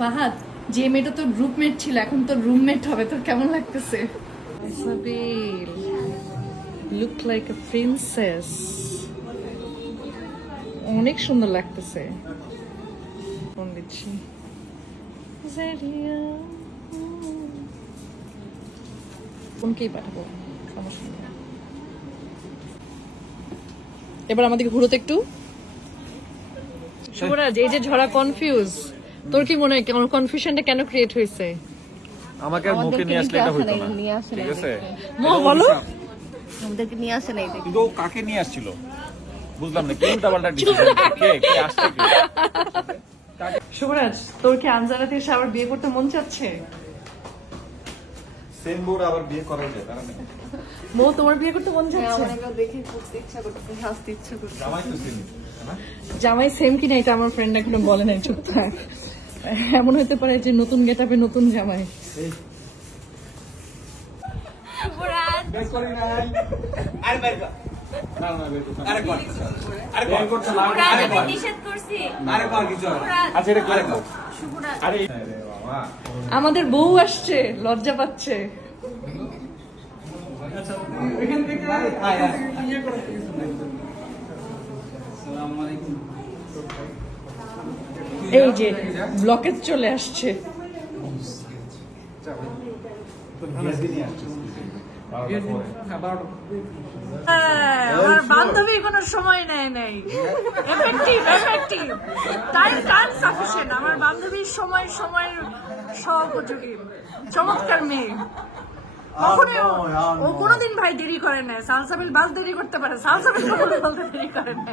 ফাহাদ, যে মেয়েটা তোর গ্রুপমেট ছিল এখন তোর রুমমেট হবে, তোর কেমন লাগতেছে? সাবিল, লুক লাইক আ প্রিন্সেস। অনেক সুন্দর লাগতেছে। ফোন দিচ্ছি। ফোনকেই পাঠাবো, সমস্যা নেই। এবার আমাদেরকে ঘুরোতে একটু। শুভরাজ, এই যে ঝরা কনফিউজ, তোর কি মনে হয় কনফিউশনটা কেন ক্রিয়েট হয়েছে? আমাকে আর মুখে নিয়ে আসলে এটা হতো না, ঠিক আছে? মো বলো, আমাদেরকে নিয়ে আসে নাই দেখি। কিন্তু কাকে নিয়ে আসছিল বুঝলাম না, কি উল্টাপাল্টা ডিসিশন, কে আসছে কি? শুভরাজ, তোর কি আনজানাতে এসে আবার বিয়ে করতে মন চাচ্ছে? সেম বোর আবার বিয়ে করা যায় তার মানে? মো, তোমার বিয়ে করতে মন চাচ্ছে? আমার এগুলো দেখে করতে ইচ্ছা করতেছে, হাসতে ইচ্ছা করতেছে। জামাই তো সেম না? জামাই সেম কিনা এটা আমার ফ্রেন্ড এখনো বলে নাই, চুপ থাক। এমন হতে পারে যে নতুন গেটআপে নতুন জামাই। শুভরাজ, বেশ করি না আরে বের কর, না না বের কর, আরে কর, আরে বের করতে না, আরে কর, নিষেধ করছি। আরে কর কিছু, আচ্ছা এটা করে কর, শুভরাজ, আরে বাবা আমাদের বউ আসছে, লজ্জা পাচ্ছে। এখান থেকে আয় ইয়ে করে আসসালামু আলাইকুম। এই যে ব্লকেজ চলে আসছে। আমার বান্ধবী কোনো সময় নেয় নাই, এফেক্টিভ টাইম সাফিসিয়েন্ট। আমার বান্ধবীর সময়ের সহোপযোগী, চমৎকার মেয়ে। কখনোই ও কোনোদিন ভাই দেরি করে না। সালসাবিল বাস দেরি করতে পারে, সালসাবিল বলতে দেরি করে না।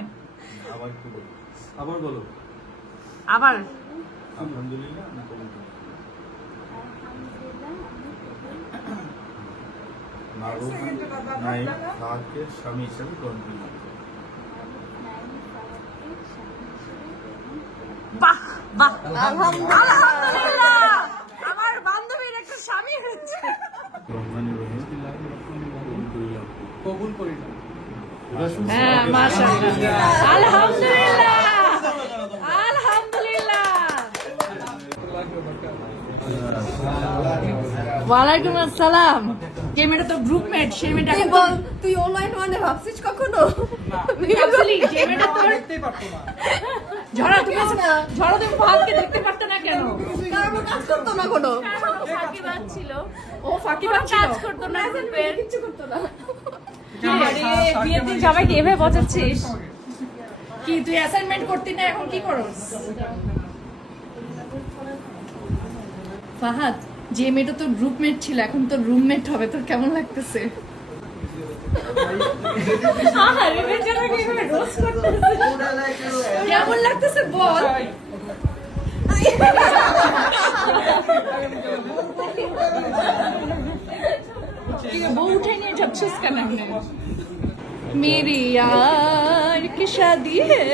আবার বলো। আবার আলহামদুলিল্লাহ নাই ফাহাদকে স্বামী হিসেবে গ্রহণ করি। বাহ বাহ, আলহামদুলিল্লাহ, আমার বান্ধবীর একটা স্বামী হয়েছে। কবুল করি না। হ্যাঁ, মাশাআল্লাহ, আলহামদুলিল্লাহ, আলহামদুলিল্লাহ। ওয়ালাইকুম আসসালাম। যে মেয়েটা তো গ্রুপমেট, সেই মেয়েটা বল, তুই অনলাইন মানে ভাবছিস কখনো? ভাবছিলি যে মেয়েটা তোর দেখতেই পারতো না। ঝড়া, তুমি ফাহাদকে দেখতে পারতো না কেন? কারণ কাজ করতো না কোনো। ফাঁকিবাজ ছিল, ও ফাঁকিবাজ ছিল, কাজ করতো না, গ্রুপের কিচ্ছু করতো না। বিয়ের দিন সবাইকে এভাবে বসাচ্ছিস। কি তুই অ্যাসাইনমেন্ট করতি না, এখন কি করস? ফাহাদ, যে মেয়েটা তোর গ্রুপমেট ছিল এখন তোর রুমমেট হবে, তোর কেমন লাগতেছে? আরে বেচারাকে এভাবে রোস্ট করতেছে। কেমন লাগতেছে বল? বউ উঠে নিয়ে যাচ্ছিস কেন? মেরি यार की शादी है।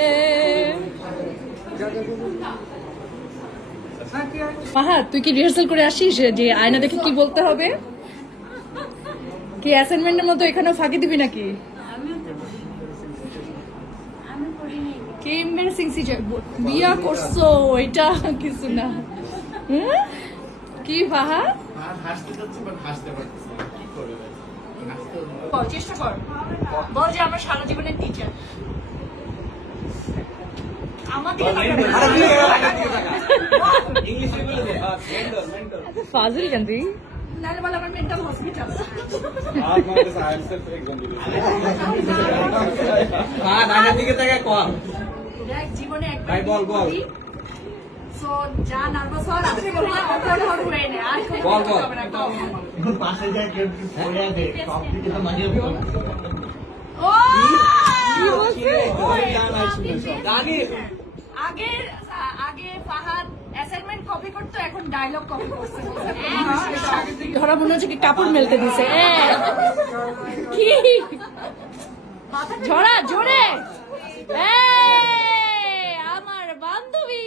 ফাহাদ, তুই কি রিহার্সাল করে আসিস যে আয়না দেখে কি বলতে হবে? কি অ্যাসাইনমেন্টের মতো এখানেও ফাঁকি দিবি নাকি? কি এমবারেসিং বিয়া করছো, এটা কিছু না। কি ফাহাদ, চেষ্টা কর, বল যে আমরা সারা জীবনের টিচার। ফাজিল কেন তুই? নাহলে বল আমার মেন্টাল হসপিটাল। দেখ, জীবনে একবার যা নার্ভাস হওয়ার আছে হয়ে নেই, আর হবে না। আগে ফাহাদ অ্যাসাইনমেন্ট কপি করতো, এখন ডায়লগ কপি করছে। ধরা মনে হচ্ছে কি কাপড় মেলতে দিছে। কি ঝরা জোরে, আমার বান্ধবী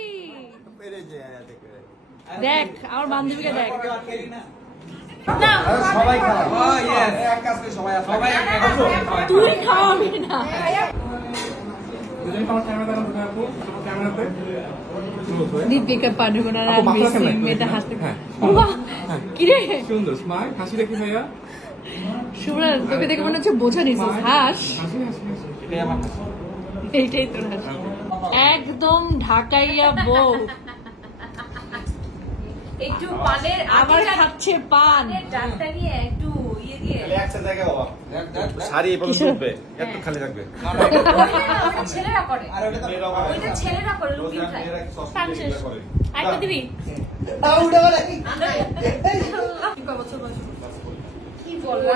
দেখ, আমার বান্ধবীকে দেখ। তুই খাওয়াবি না? আমার ক্যামেরা দেখান কোথায় আপু? তোমার ক্যামেরাতে Close হয়ে। দীপিকা পাডুকোন আর আপু, মাথা রণবীর রাখেন সিং না, মেয়েটা হাসতে হ্যাঁ। বাহ হ্যাঁ। কি রে সুন্দর স্মাইল, হাসি দেখি ভাইয়া। শুভ্রা তোকে দেখে মনে হচ্ছে বোঝা নিছিস Smile, হাস হাসি হাসি হাসি। এটাই আমার হাসি। এইটাই তোর হাস একদম ঢাকাইয়া বউ একটু পানের আবার খাচ্ছে পান ডাক্তার নিয়ে একটু ইয়ে দিয়ে খালি একটা জায়গায় বাবা। শাড়ি এই পর্যন্ত উঠবে, একটু খালি থাকবে। ওইটা ছেলেরা করে মেয়েরাও করে। ওইটা ছেলেরা করে লুকিং রোজগার খায় মেয়েরা কি সস্তা পান দিয়ে শেষ। এগুলো করে? আরেকটা দিবি কি বলে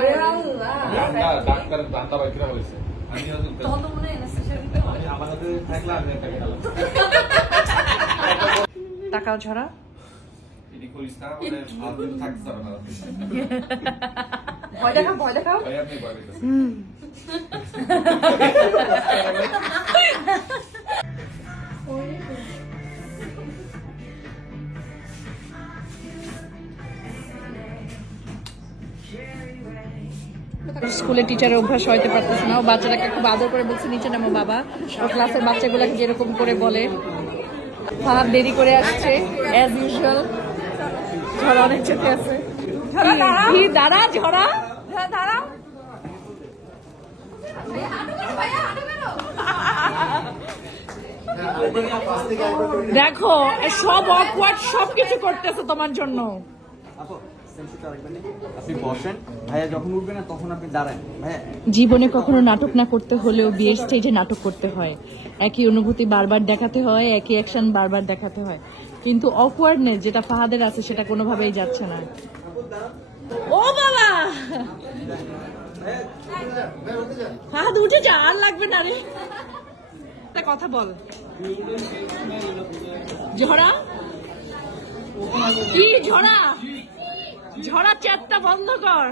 ডাক্তার দাঁতা বাইকরা বলেছে। আমি হয়তো তখন তো মনে হয় necessary তো হয়। আমি আমাদের থাকলে আমি একটা গেলাম। টাকাও ঝরা এটি করিস না, মানে হাত ধরে থাকতে পারবে না। ভয় দেখাও ভাই আপনি ভয় পেতেছেন। স্কুলে টিচারের অভ্যাস হইতে পারতেছে না ও বাচ্চাটাকে খুব আদর করে বলছে নিচে নামো বাবা ও ক্লাসের বাচ্চাগুলোকে যেরকম করে বলে ফাহাদ দেরি করে আসছে অ্যাজ ইউজুয়াল ঝড়া অনেক চেপে আছে কি দাঁড়া ঝড়া দাঁড়া দেখো এ সব অকওয়ার্ড সবকিছু করতেছে তোমার জন্য আপনি বসেন, ভাইয়া যখন উঠবে না তখন আপনি দাঁড়ান। ভাইয়া জীবনে কখনো নাটক না করতে হলেও বিয়ের স্টেজে নাটক করতে হয় একই অনুভূতি বারবার দেখাতে হয় একই অ্যাকশন বারবার দেখাতে হয় কিন্তু অকওয়ার্ডনেস যেটা ফাহাদের আছে সেটা কোনোভাবেই যাচ্ছে না ও বাবা ফাহাদ উঠে যা আর লাগবে না রে একটা কথা বল ঝড়া কি ঝড়া ঝড়া চ্যাটটা বন্ধ কর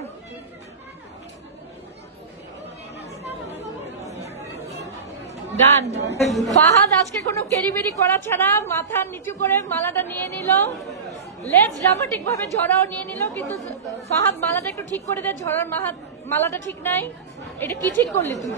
ডান ফাহাদ আজকে কোনো কেরিবেরি করা ছাড়া মাথা নিচু করে মালাটা নিয়ে নিল লেজ ড্রামাটিক ভাবে ঝড়াও নিয়ে নিল কিন্তু ফাহাদ মালাটা একটু ঠিক করে দে ঝড়ার মালাটা ঠিক নাই এটা কি ঠিক করলি তুই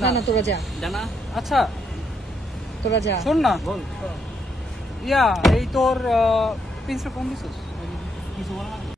না না তোরা যা জানা আচ্ছা তোরা যা শোন না ইয়া এই তোর প্রিন্সিপাল ফোন দিছিস